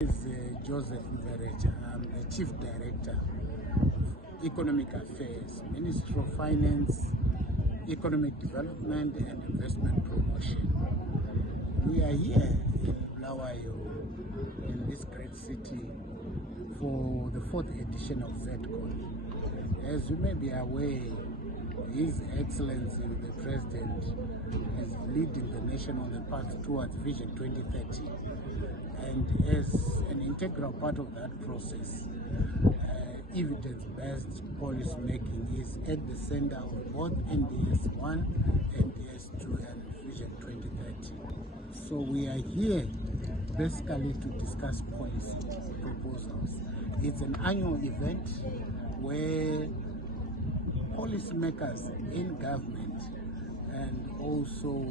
Is Joseph Mvereja. I'm the Chief Director of Economic Affairs, Ministry of Finance, Economic Development and Investment Promotion. We are here in Bulawayo, in this great city, for the 4th edition of ZEDCON. As you may be aware, His Excellency the President is leading the nation on the path towards Vision 2030. And as an integral part of that process, evidence-based policy making is at the center of both NDS 1, NDS 2 and Vision 2030. So we are here basically to discuss policy proposals. It's an annual event where policymakers in government and also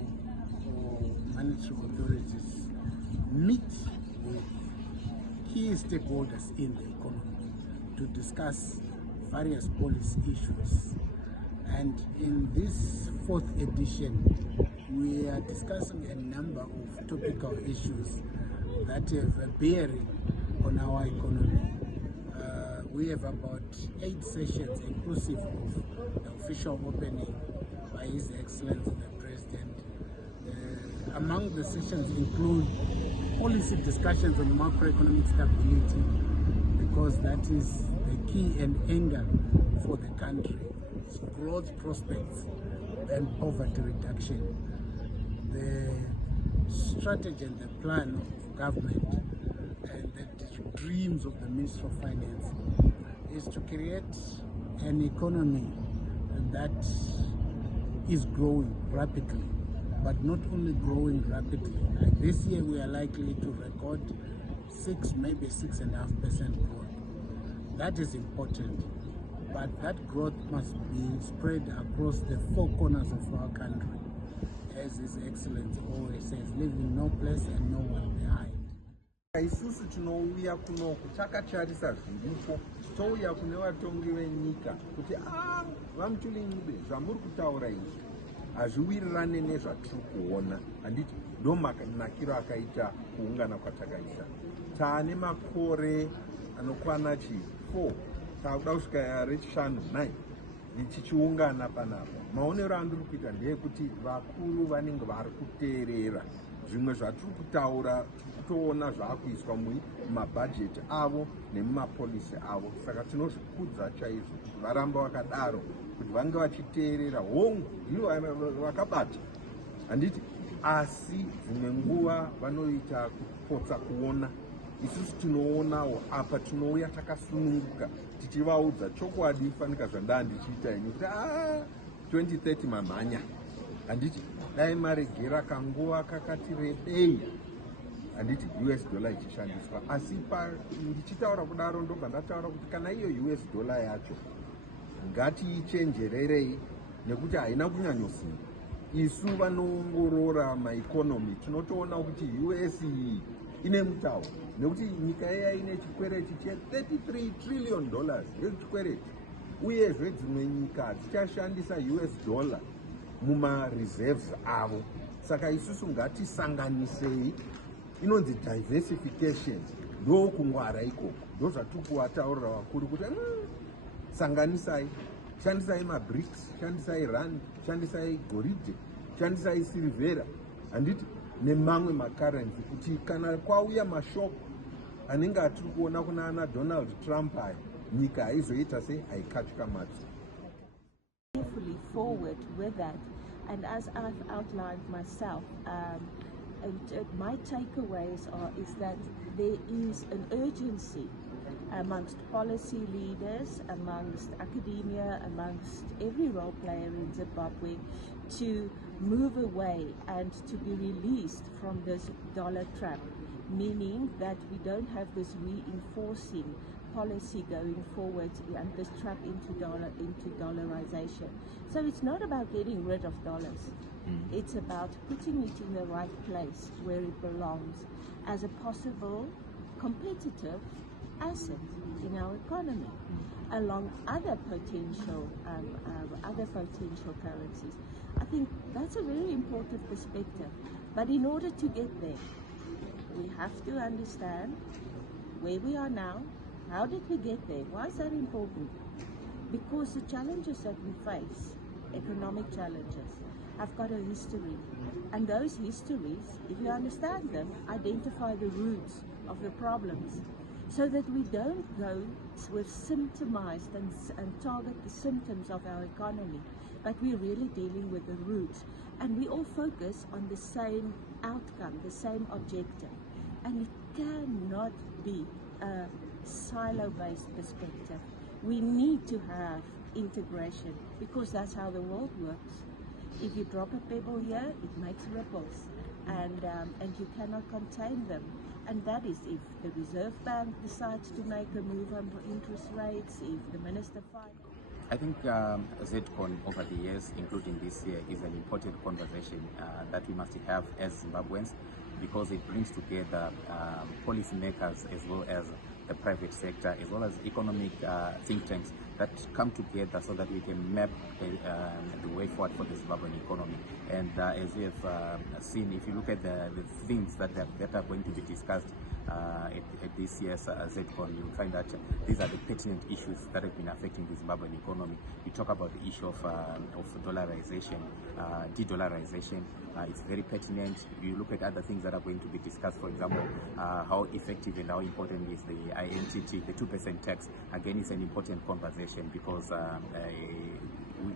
monetary authorities meet with key stakeholders in the economy to discuss various policy issues. And in this 4th edition, we are discussing a number of topical issues that have a bearing on our economy. We have about 8 sessions inclusive of the official opening by His Excellency the President. Among the sessions include policy discussions on macroeconomic stability, because that is the key and angle for the country. It's growth prospects and poverty reduction. The strategy and the plan of government and the dreams of the Ministry of Finance is to create an economy that is growing rapidly, but not only growing rapidly. Like this year, we are likely to record 6, maybe 6.5% growth. That is important, but that growth must be spread across the 4 corners of our country. As His Excellency always says, leaving no place and no one behind. Isusu tinouya kunoku takacharisa zviripo, touya kune vatongi venyika kuti vamutulinyube zvamuri kutaura izvi hazviwirirane nezvatiri kuona. Handiti ndo manakiro akaita kuungana kwatakaita. Taane makore anokwana 4 takuda kusvika rechishanu 9 tichiungana panapa. Maonero andiri kuita ndeyekuti vakuru vanenge vari kuteerera zvimwe zvatiri kutaura, toona zvaakuiswa mumabhajeti avo nemumapolisi avo. Saka tinozvikudza chaizvo kuti varamba vakadaro, kuti vange vachiteerera. Hongu ndivo vakabata, handiti, asi dzimwe nguva vanoita kupotsa kuona. Isusu tinoonawo apa, tinouya takasununguka tichivaudza chokwadi fanika zvandava ndichiita ini kuti 2030 mamhanya, handiti, dai maregera kanguva kakati rebei, handiti, US dollar ichishandiswa. Asi ndichitaura kudaro ndobva ndataura kuti kana iyo US dollar yacho ngatiichenjererei, nekuti haina kunyanyosimba. Isu vanoongorora maekonomi tinotoona kuti US iyi ine mutauro, nekuti nyika iya ine chikwereti che$33 trillion yechikwereti, uyezve dzimwe nyika dzichashandisa US dollar muma-reserves avo. Saka isusu ngatisanganisei, inonzi diversification, ndo kungwara ikoko. Ndo zvatiri kuvataurira vakuru kuti sanganisai, shandisai maBRICS, shandisai rand, shandisai goridhe, shandisai silivhera, handiti, nemamwe makarenzi, kuti kana kwauya mashoko anenge atiri kuona kuna ana Donald Trump aya, nyika haizoita sei, haikatya matsi. Forward with that, and as I've outlined myself, my takeaways is that there is an urgency amongst policy leaders, amongst academia, amongst every role player in Zimbabwe to move away and to be released from this dollar trap, meaning that we don't have this reinforcing policy going forward and this trap into dollarization. So it's not about getting rid of dollars. It's about putting it in the right place where it belongs as a possible competitive asset in our economy, along other potential currencies. I think that's a very important perspective. But in order to get there, we have to understand where we are now. How did we get there? Why is that important? Because the challenges that we face, economic challenges, have got a history. And those histories, if you understand them, identify the roots of the problems, so that we don't go with symptomized and target the symptoms of our economy, but we're really dealing with the roots. And we all focus on the same outcome, the same objective. And it cannot be a silo-based perspective. We need to have integration, because that's how the world works. If you drop a pebble here, it makes ripples, and you cannot contain them. And that is if the Reserve Bank decides to make a move on interest rates, if the minister finds. I think ZEDCON over the years, including this year, is an important conversation that we must have as Zimbabweans, because it brings together policymakers as well as the private sector, as well as economic think tanks that come together so that we can map the way forward for the Zimbabwean economy. And as we have seen, if you look at the things that are going to be discussed at this year's ZEDCON, you'll find that these are the pertinent issues that have been affecting the Zimbabwean economy. We talk about the issue of dollarization, de-dollarization. It's very pertinent. You look at other things that are going to be discussed, for example, how effective and how important is the INTT, the 2% tax. Again, it's an important conversation, because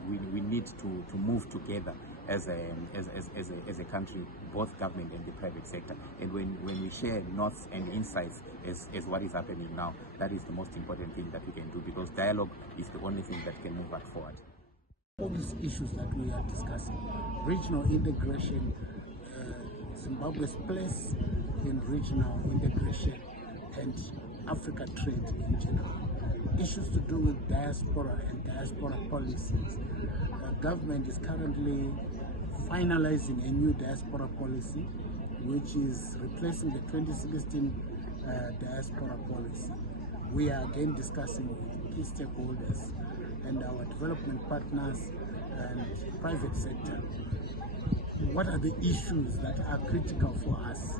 we need to move together as a country, both government and the private sector. And when we share notes and insights as what is happening now, that is the most important thing that we can do, because dialogue is the only thing that can move us forward. All these issues that we are discussing, regional integration, Zimbabwe's place in regional integration, and Africa trade in general. Issues to do with diaspora and diaspora policies. Government is currently finalizing a new diaspora policy, which is replacing the 2016 diaspora policy. We are again discussing with key stakeholders and our development partners and private sector what are the issues that are critical for us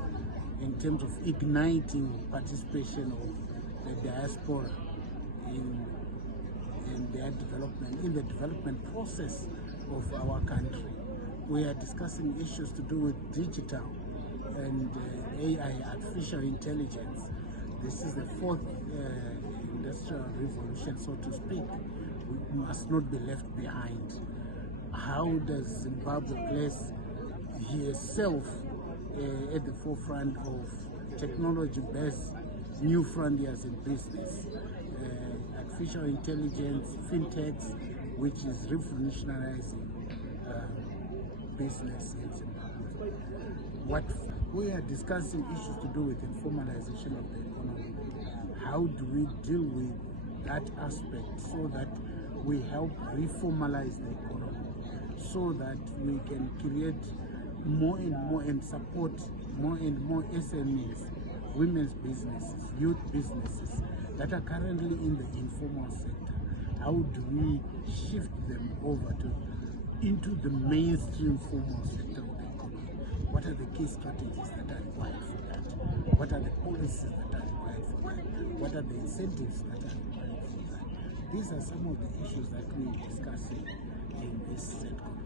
in terms of igniting participation of the diaspora in their development, in the development process of our country. We are discussing issues to do with digital and AI, artificial intelligence. This is the fourth industrial revolution, so to speak. We must not be left behind. How does Zimbabwe place herself at the forefront of technology-based new frontiers in business? Artificial intelligence, fintechs, which is revolutionizing business in Zimbabwe. What we are discussing issues to do with informalization of the economy. How do we deal with that aspect so that we help reformalize the economy, so that we can create more and more and support more and more SMEs, women's businesses, youth businesses that are currently in the informal sector? How do we shift them over into the mainstream formal sector of the economy? What are the key strategies that are required for that? What are the policies that are required for that? What are the incentives that are required for that? These are some of the issues that we are discussing in this ZEDCON.